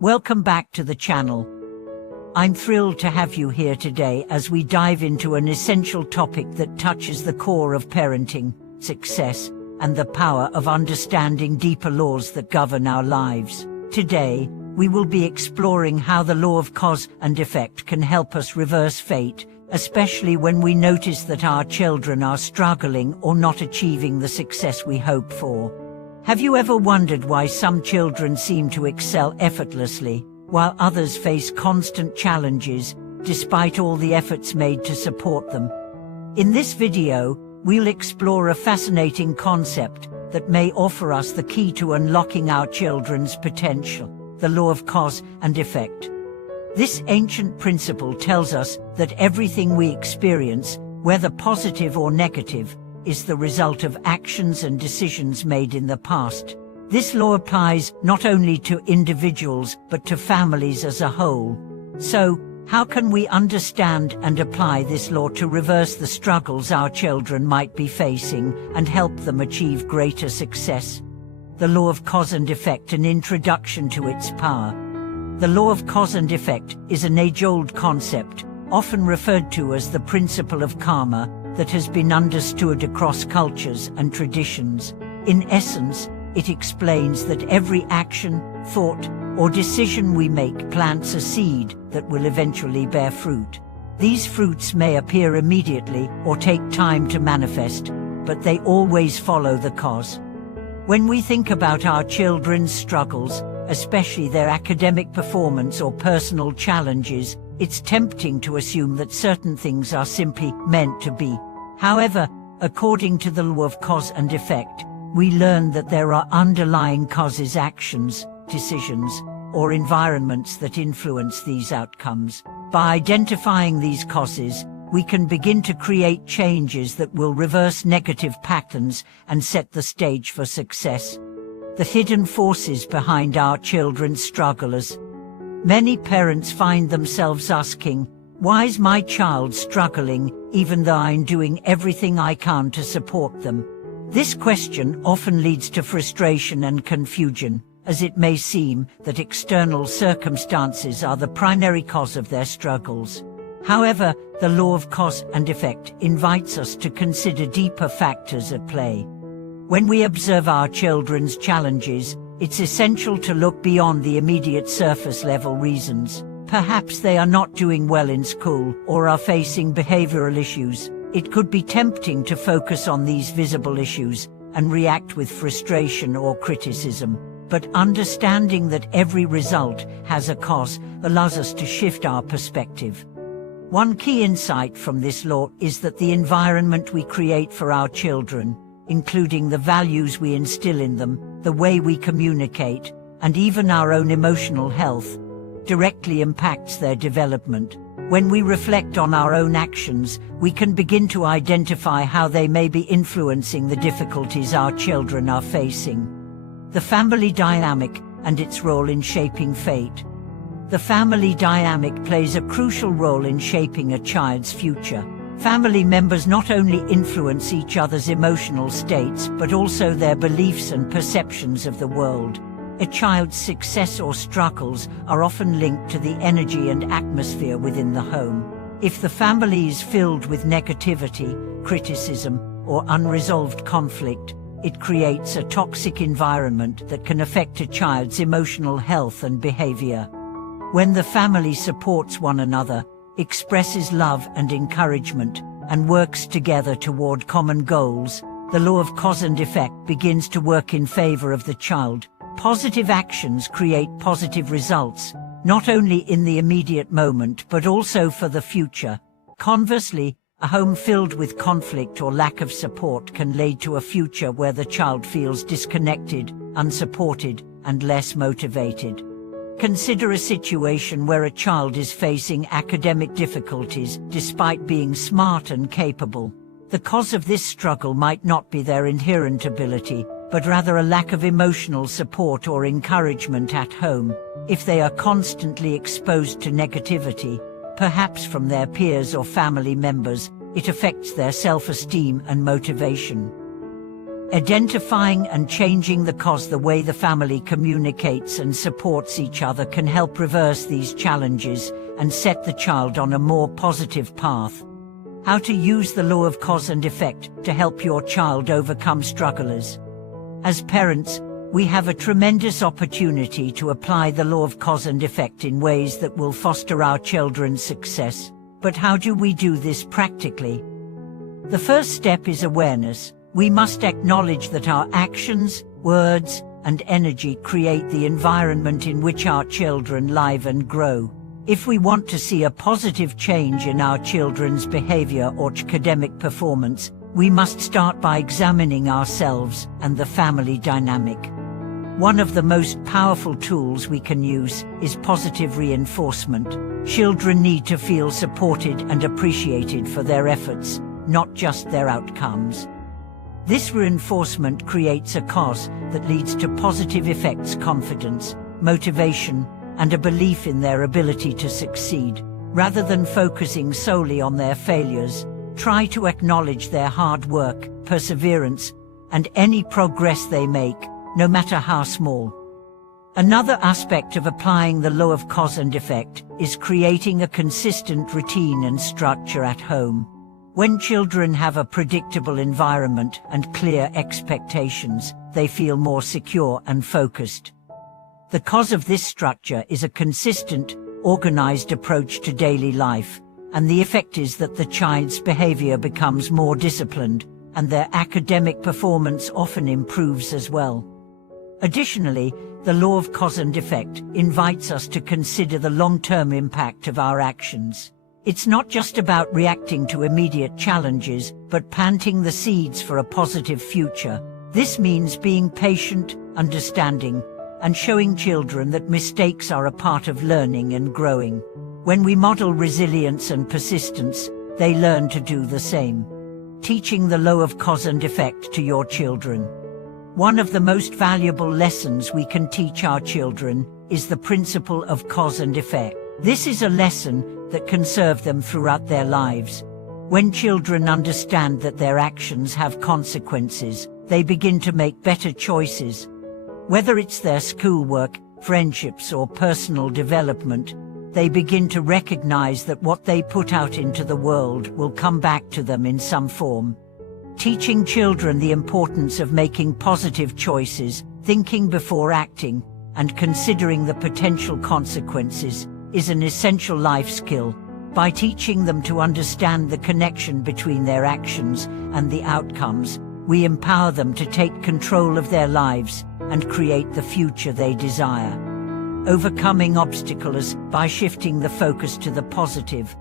Welcome back to the channel. I'm thrilled to have you here today as we dive into an essential topic that touches the core of parenting, success, and the power of understanding deeper laws that govern our lives. Today, we will be exploring how the law of cause and effect can help us reverse fate, especially when we notice that our children are struggling or not achieving the success we hope for. Have you ever wondered why some children seem to excel effortlessly, while others face constant challenges, despite all the efforts made to support them? In this video, we'll explore a fascinating concept that may offer us the key to unlocking our children's potential, the law of cause and effect. This ancient principle tells us that everything we experience, whether positive or negative, is the result of actions and decisions made in the past. This law applies not only to individuals but to families as a whole. So, how can we understand and apply this law to reverse the struggles our children might be facing and help them achieve greater success? The law of cause and effect, an introduction to its power. The law of cause and effect is an age-old concept, often referred to as the principle of karma, that has been understood across cultures and traditions. In essence, it explains that every action, thought, or decision we make plants a seed that will eventually bear fruit. These fruits may appear immediately or take time to manifest, but they always follow the cause. When we think about our children's struggles, especially their academic performance or personal challenges, it's tempting to assume that certain things are simply meant to be. However, according to the law of cause and effect, we learn that there are underlying causes, actions, decisions, or environments that influence these outcomes. By identifying these causes, we can begin to create changes that will reverse negative patterns and set the stage for success. The hidden forces behind our children's struggles. Many parents find themselves asking, "Why is my child struggling, even though I'm doing everything I can to support them?" This question often leads to frustration and confusion, as it may seem that external circumstances are the primary cause of their struggles. However, the law of cause and effect invites us to consider deeper factors at play. When we observe our children's challenges, it's essential to look beyond the immediate surface-level reasons. Perhaps they are not doing well in school or are facing behavioral issues. It could be tempting to focus on these visible issues and react with frustration or criticism. But understanding that every result has a cause allows us to shift our perspective. One key insight from this law is that the environment we create for our children, including the values we instill in them, the way we communicate, and even our own emotional health, directly impacts their development. When we reflect on our own actions, we can begin to identify how they may be influencing the difficulties our children are facing. The family dynamic and its role in shaping fate. The family dynamic plays a crucial role in shaping a child's future. Family members not only influence each other's emotional states but also their beliefs and perceptions of the world. A child's success or struggles are often linked to the energy and atmosphere within the home. If the family is filled with negativity, criticism, or unresolved conflict, it creates a toxic environment that can affect a child's emotional health and behavior. When the family supports one another, expresses love and encouragement, and works together toward common goals, the law of cause and effect begins to work in favor of the child. Positive actions create positive results, not only in the immediate moment but also for the future. Conversely, a home filled with conflict or lack of support can lead to a future where the child feels disconnected, unsupported, and less motivated. Consider a situation where a child is facing academic difficulties despite being smart and capable. The cause of this struggle might not be their inherent ability, but rather a lack of emotional support or encouragement at home. If they are constantly exposed to negativity, perhaps from their peers or family members, it affects their self-esteem and motivation. Identifying and changing the way the family communicates and supports each other can help reverse these challenges and set the child on a more positive path. How to use the law of cause and effect to help your child overcome strugglers. As parents, we have a tremendous opportunity to apply the law of cause and effect in ways that will foster our children's success. But how do we do this practically? The first step is awareness. We must acknowledge that our actions, words, and energy create the environment in which our children live and grow. If we want to see a positive change in our children's behavior or academic performance, we must start by examining ourselves and the family dynamic. One of the most powerful tools we can use is positive reinforcement. Children need to feel supported and appreciated for their efforts, not just their outcomes. This reinforcement creates a cause that leads to positive effects: confidence, motivation, and a belief in their ability to succeed. Rather than focusing solely on their failures, try to acknowledge their hard work, perseverance, and any progress they make, no matter how small. Another aspect of applying the law of cause and effect is creating a consistent routine and structure at home. When children have a predictable environment and clear expectations, they feel more secure and focused. The cause of this structure is a consistent, organized approach to daily life, and the effect is that the child's behavior becomes more disciplined, and their academic performance often improves as well. Additionally, the law of cause and effect invites us to consider the long-term impact of our actions. It's not just about reacting to immediate challenges, but planting the seeds for a positive future. This means being patient, understanding, and showing children that mistakes are a part of learning and growing. When we model resilience and persistence, they learn to do the same. Teaching the law of cause and effect to your children. One of the most valuable lessons we can teach our children is the principle of cause and effect. This is a lesson that can serve them throughout their lives. When children understand that their actions have consequences, they begin to make better choices. Whether it's their schoolwork, friendships, or personal development, they begin to recognize that what they put out into the world will come back to them in some form. Teaching children the importance of making positive choices, thinking before acting, and considering the potential consequences is an essential life skill. By teaching them to understand the connection between their actions and the outcomes, we empower them to take control of their lives and create the future they desire. Overcoming obstacles by shifting the focus to the positive.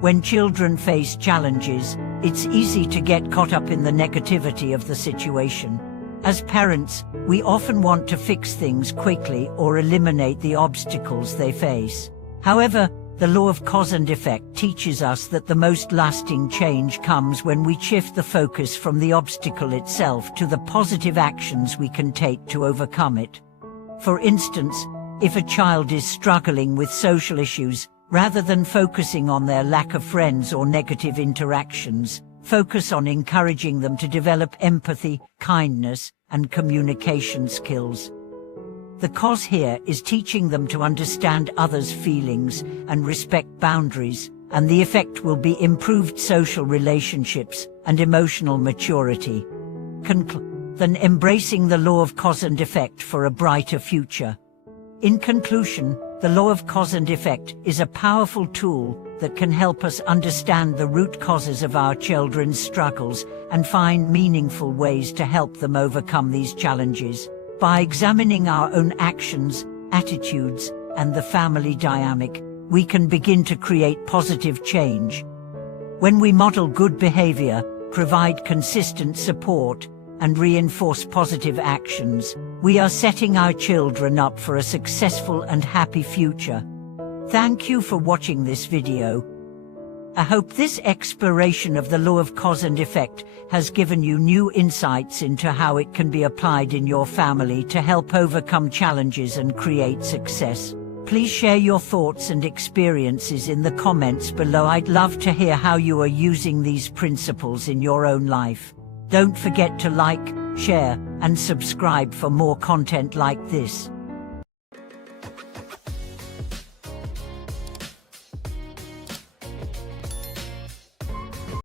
When children face challenges, it's easy to get caught up in the negativity of the situation. As parents, we often want to fix things quickly or eliminate the obstacles they face. However, the law of cause and effect teaches us that the most lasting change comes when we shift the focus from the obstacle itself to the positive actions we can take to overcome it. For instance, if a child is struggling with social issues, rather than focusing on their lack of friends or negative interactions, focus on encouraging them to develop empathy, kindness, and communication skills. The cause here is teaching them to understand others' feelings and respect boundaries, and the effect will be improved social relationships and emotional maturity. Then embracing the law of cause and effect for a brighter future. In conclusion, the law of cause and effect is a powerful tool that can help us understand the root causes of our children's struggles and find meaningful ways to help them overcome these challenges. By examining our own actions, attitudes, and the family dynamic, we can begin to create positive change. When we model good behavior, provide consistent support, and reinforce positive actions, we are setting our children up for a successful and happy future. Thank you for watching this video. I hope this exploration of the law of cause and effect has given you new insights into how it can be applied in your family to help overcome challenges and create success. Please share your thoughts and experiences in the comments below. I'd love to hear how you are using these principles in your own life. Don't forget to like, share, and subscribe for more content like this.